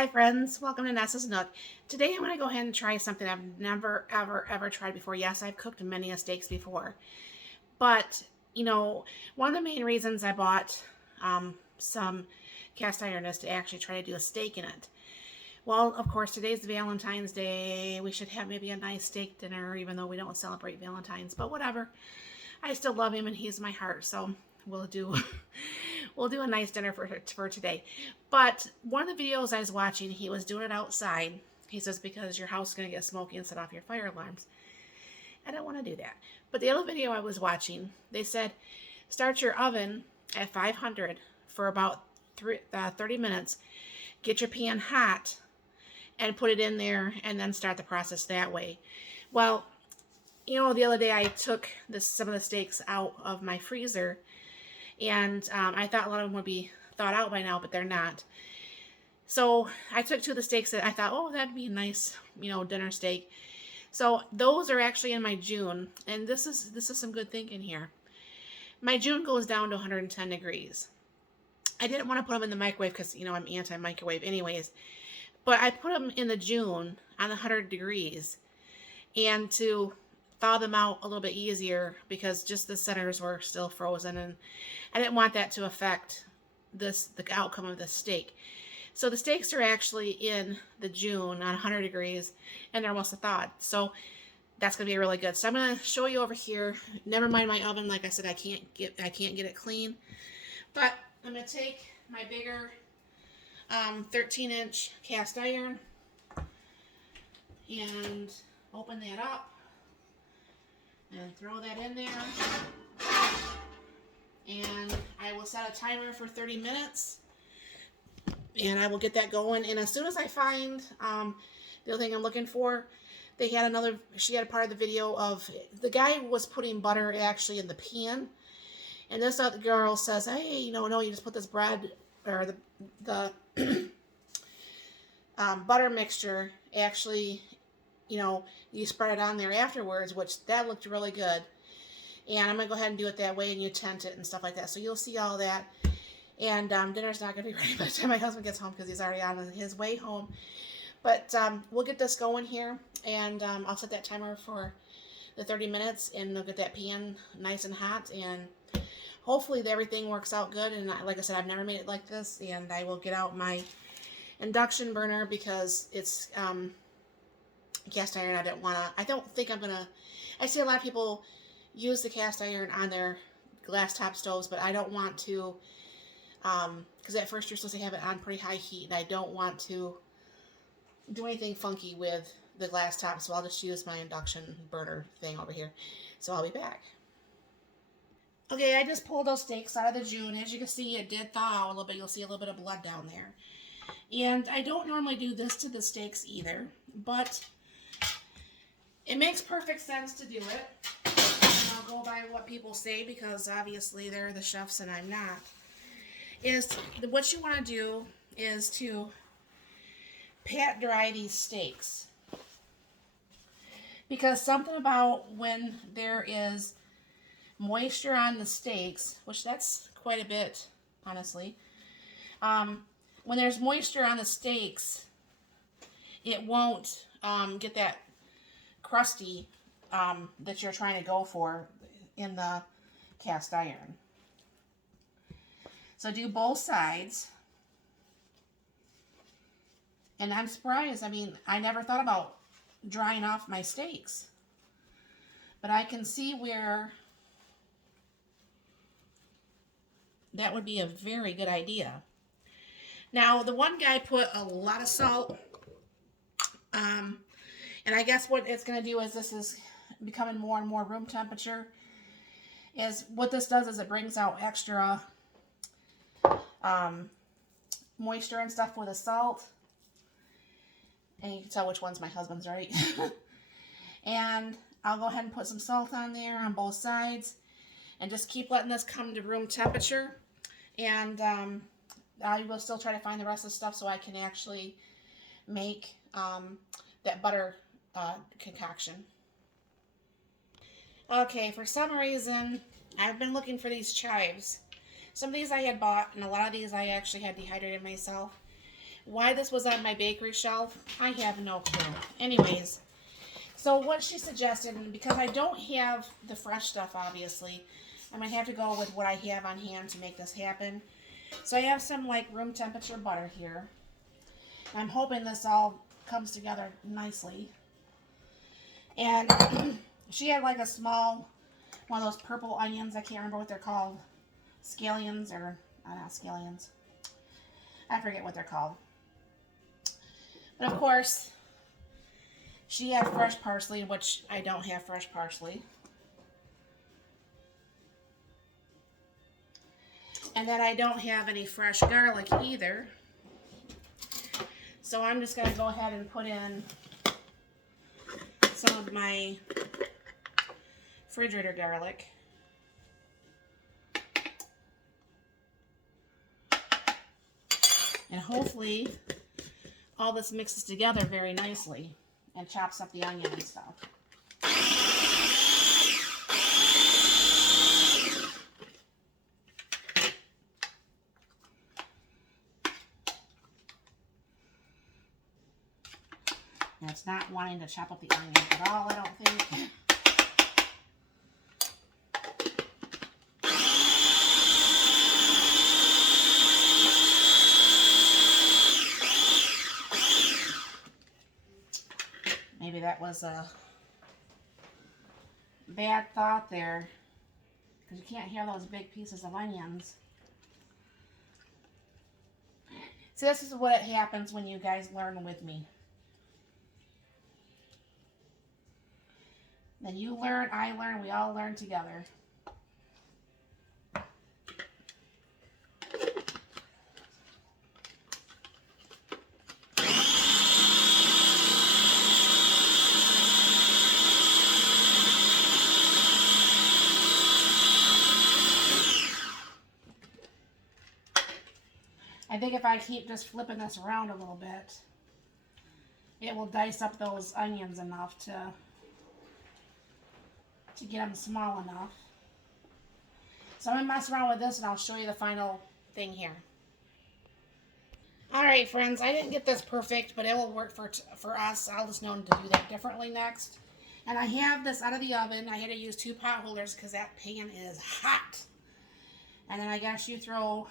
Hi friends, welcome to Nessa's Nook. Today I'm going to go ahead and try something I've never ever tried before. Yes, I've cooked many steaks before, but one of the main reasons I bought some cast iron is to actually try to do a steak in it. Well, of course, today's Valentine's Day. We should have maybe a nice steak dinner, even though we don't celebrate Valentine's, but whatever. I still love him and he's my heart, so we'll do we'll do a nice dinner for today. But one of the videos I was watching, he was doing it outside. He says, because your house is going to get smoky and set off your fire alarms. I don't want to do that. But the other video I was watching, they said, start your oven at 500 for about 30 minutes. Get your pan hot and put it in there and then start the process that way. Well, the other day I took some of the steaks out of my freezer, and I thought a lot of them would be thawed out by now, but they're not. So I took two of the steaks that I thought, oh, that'd be a nice, dinner steak. So those are actually in my June, and this is some good thinking here. My June goes down to 110 degrees. I didn't want to put them in the microwave because, I'm anti-microwave anyways. But I put them in the June on 100 degrees, and to thaw them out a little bit easier because just the centers were still frozen, and I didn't want that to affect the outcome of the steak. So the steaks are actually in the June on 100 degrees, and they're almost thawed. So that's gonna be really good. So I'm gonna show you over here. Never mind my oven. Like I said, I can't get it clean. But I'm gonna take my bigger 13-inch cast iron and open that up and throw that in there. And I will set a timer for 30 minutes. And I will get that going. And as soon as I find the other thing I'm looking for, she had a part of the video of the guy was putting butter actually in the pan. And this other girl says, hey, no, you just put this bread or the butter mixture, actually, you spread it on there afterwards, which that looked really good. And I'm going to go ahead and do it that way, and you tent it and stuff like that. So you'll see all that. And dinner's not going to be ready by the time my husband gets home because he's already on his way home. But we'll get this going here, and I'll set that timer for the 30 minutes, and we'll get that pan nice and hot, and hopefully everything works out good. And like I said, I've never made it like this, and I will get out my induction burner because it's cast iron. I don't think I'm going to, I see a lot of people use the cast iron on their glass top stoves, but I don't want to, because at first you're supposed to have it on pretty high heat, and I don't want to do anything funky with the glass top, so I'll just use my induction burner thing over here. So I'll be back. Okay, I just pulled those steaks out of the June. As you can see, it did thaw out a little bit. You'll see a little bit of blood down there. And I don't normally do this to the steaks either, but it makes perfect sense to do it. And I'll go by what people say because obviously they're the chefs and I'm not. What you want to do is to pat dry these steaks. Because something about when there is moisture on the steaks, which that's quite a bit, honestly. When there's moisture on the steaks, it won't get that crusty that you're trying to go for in the cast iron. So do both sides. And I'm surprised. I mean, I never thought about drying off my steaks. But I can see where that would be a very good idea. Now, the one guy put a lot of salt. And I guess what it's going to do is this is becoming more and more room temperature. What this does is it brings out extra moisture and stuff with the salt. And you can tell which one's my husband's, right? And I'll go ahead and put some salt on there on both sides. And just keep letting this come to room temperature. And I will still try to find the rest of the stuff so I can actually make that butter concoction. Okay, for some reason, I've been looking for these chives. Some of these I had bought, and a lot of these I actually had dehydrated myself. Why this was on my bakery shelf, I have no clue. Anyways, so what she suggested, and because I don't have the fresh stuff, obviously, I'm going to have to go with what I have on hand to make this happen. So I have some like room temperature butter here. I'm hoping this all comes together nicely. And she had like a small, one of those purple onions. I can't remember what they're called. Scallions or, not scallions. I forget what they're called. But of course, she had fresh parsley, which I don't have fresh parsley. And then I don't have any fresh garlic either. So I'm just going to go ahead and put in some of my refrigerator garlic. And hopefully all this mixes together very nicely and chops up the onion and stuff. And it's not wanting to chop up the onion at all, I don't think. Maybe that was a bad thought there, because you can't have those big pieces of onions. So this is what happens when you guys learn with me. Then you learn, I learn, we all learn together. I think if I keep just flipping this around a little bit, it will dice up those onions enough to get them small enough. So I'm going to mess around with this and I'll show you the final thing here. Alright friends, I didn't get this perfect, but it will work for us. I'll just know to do that differently next. And I have this out of the oven. I had to use 2 pot holders because that pan is hot. And then I guess you throw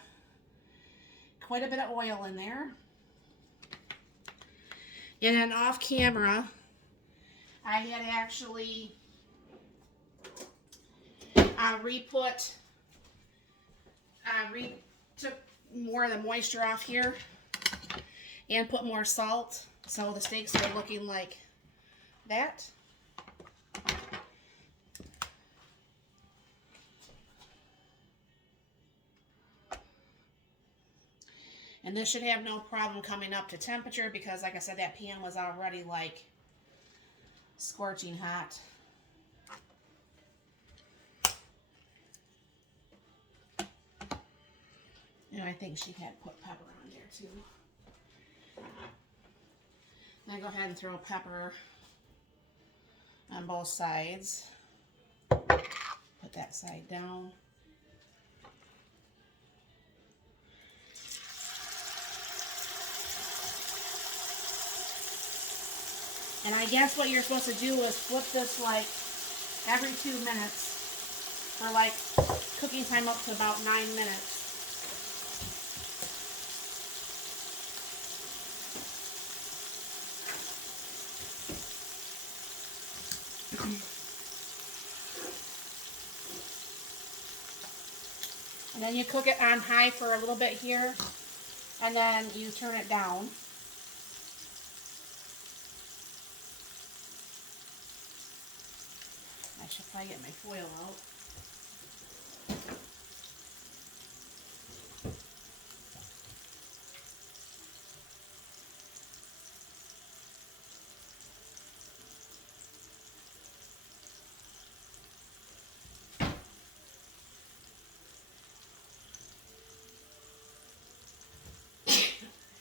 quite a bit of oil in there. And then off camera, I had actually took more of the moisture off here and put more salt, so the steaks are looking like that. And this should have no problem coming up to temperature because, like I said, that pan was already like scorching hot. And I think she had put pepper on there too. Then go ahead and throw pepper on both sides. Put that side down. And I guess what you're supposed to do is flip this like every 2 minutes for like cooking time up to about 9 minutes. And then you cook it on high for a little bit here, and then you turn it down. I should probably get my foil out.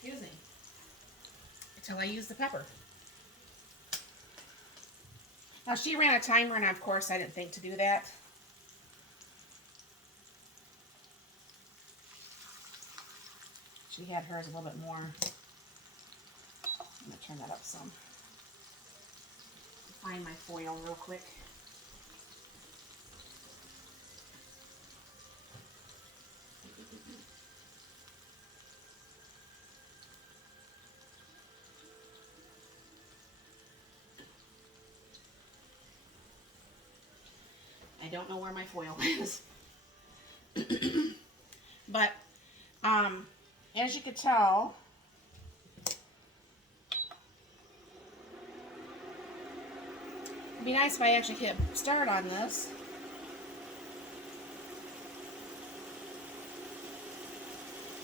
Excuse me. Until I use the pepper. Now she ran a timer, and of course I didn't think to do that. She had hers a little bit more I'm going to turn that up some. Find my foil real quick. I don't know where my foil is. But as you can tell, it'd be nice if I actually hit start on this.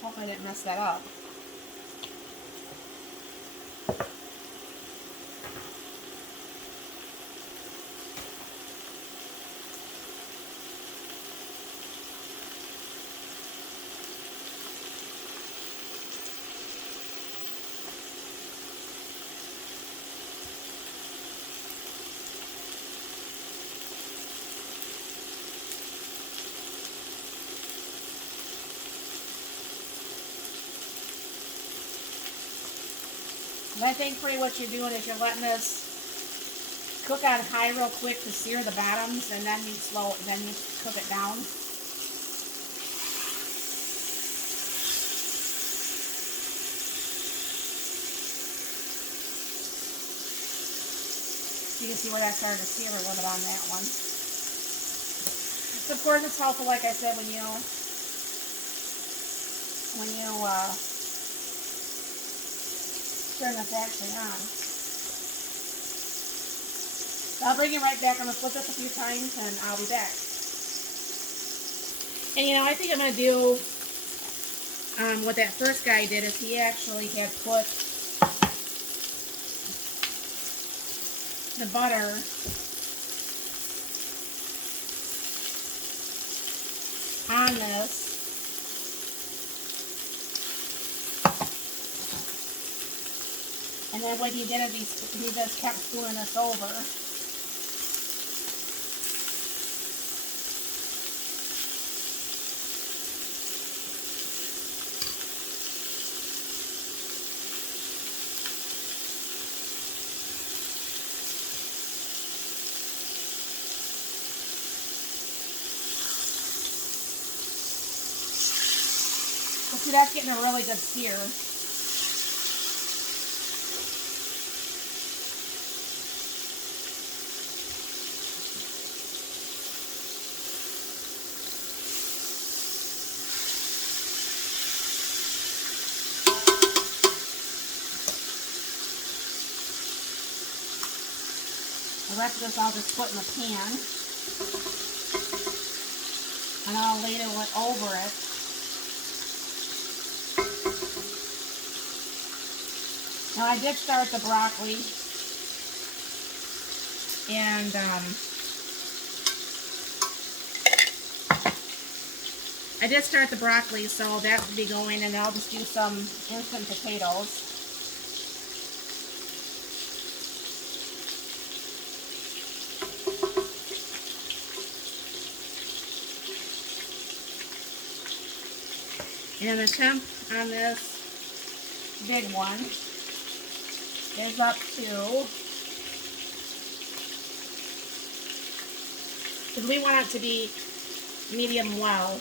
Hope I didn't mess that up. I think pretty what you're doing is you're letting this cook on high real quick to sear the bottoms, and then you cook it down. You can see where that started to sear a little bit on that one. So of course it's helpful, like I said, when you turn this actually on. So I'll bring it right back. I'm going to flip this a few times and I'll be back. And you know, I think I'm going to do what that first guy did is he actually had put the butter on this. And then what he did is he just kept spooning this over. So see, that's getting a really good sear. The rest of this I'll just put in the pan, and I'll ladle it over it. Now I did start the broccoli, and so that will be going, and I'll just do some instant potatoes. And the temp on this big one is up to, because we want it to be medium well.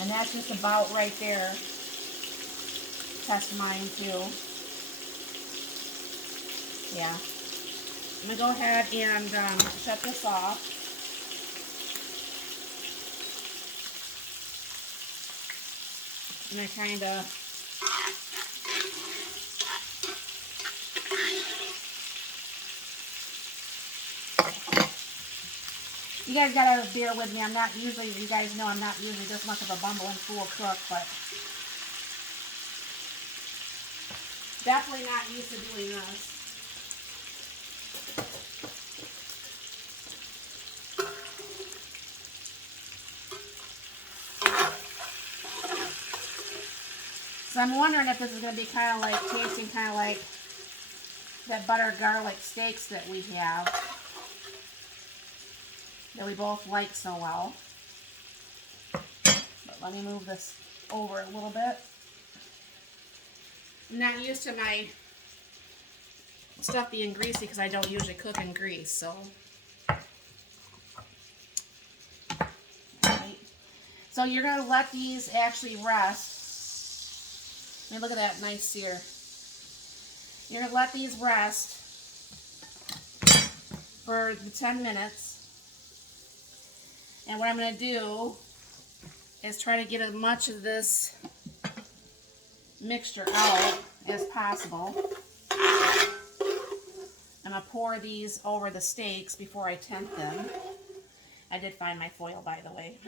And that's just about right there. Test mine too. Yeah. I'm going to go ahead and shut this off. And I kind of you guys gotta bear with me. I'm not usually, you guys know I'm not usually this much of a bumbling fool cook, but definitely not used to doing this. So I'm wondering if this is going to be kind of like tasting kind of like that butter garlic steaks that we have, that we both like so well. But let me move this over a little bit. I'm not used to my stuff being greasy because I don't usually cook in grease, so. Alright. So you're going to let these actually rest. I mean, look at that nice sear. You're going to let these rest for the 10 minutes. And what I'm going to do is try to get as much of this mixture out as possible. I'm going to pour these over the steaks before I tent them. I did find my foil, by the way.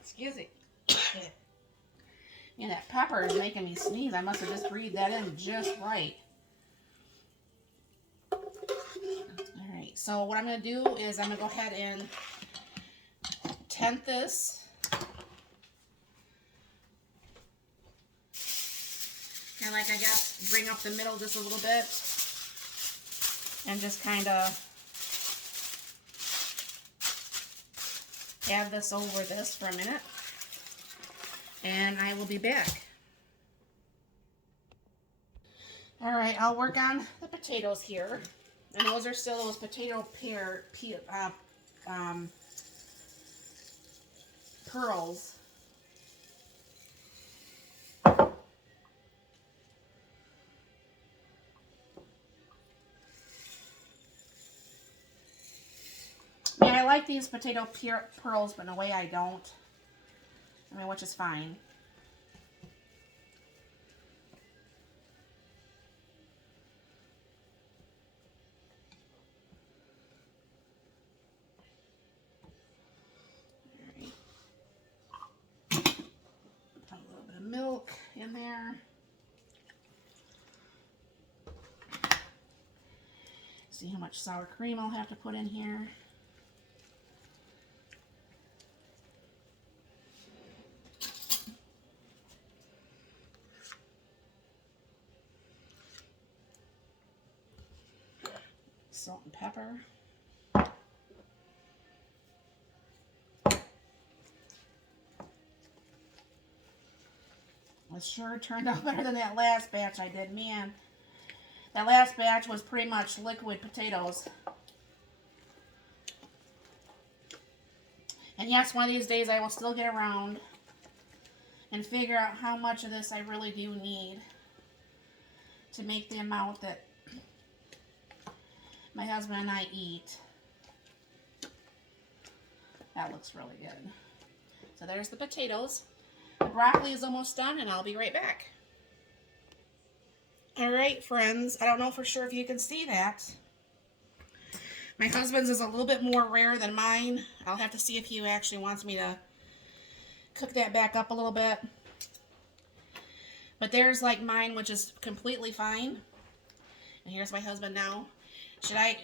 Excuse me. Yeah, that pepper is making me sneeze. I must have just breathed that in just right. Alright, so what I'm going to do is I'm going to go ahead and tent this. And like, I guess, bring up the middle just a little bit. And just kind of have this over this for a minute. And I will be back. Alright, I'll work on the potatoes here. And those are still those potato pearls. Yeah, I like these potato pearls, but in a way I don't. I mean, which is fine. Alright. Put a little bit of milk in there. See how much sour cream I'll have to put in here. Salt and pepper. It sure turned out better than that last batch I did. Man, that last batch was pretty much liquid potatoes. And yes, one of these days I will still get around and figure out how much of this I really do need to make the amount that my husband and I eat. That looks really good. So there's the potatoes. The broccoli is almost done, and I'll be right back. Alright, friends. I don't know for sure if you can see that. My husband's is a little bit more rare than mine. I'll have to see if he actually wants me to cook that back up a little bit. But there's like mine, which is completely fine. And here's my husband now.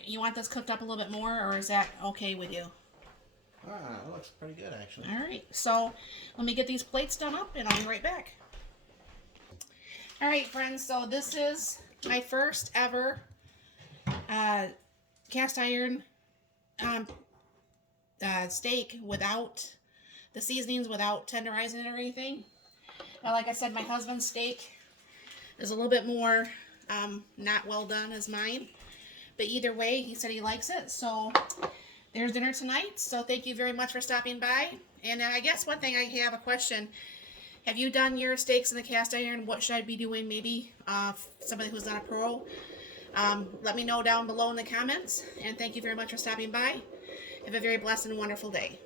You want this cooked up a little bit more, or is that okay with you? That looks pretty good, actually. Alright, so let me get these plates done up, and I'll be right back. Alright, friends, so this is my first ever cast iron steak without the seasonings, without tenderizing it or anything. Now, like I said, my husband's steak is a little bit more not well done as mine. But either way, he said he likes it. So there's dinner tonight. So thank you very much for stopping by. And I guess one thing, I have a question. Have you done your steaks in the cast iron? What should I be doing? Maybe somebody who's not a pro. Let me know down below in the comments. And thank you very much for stopping by. Have a very blessed and wonderful day.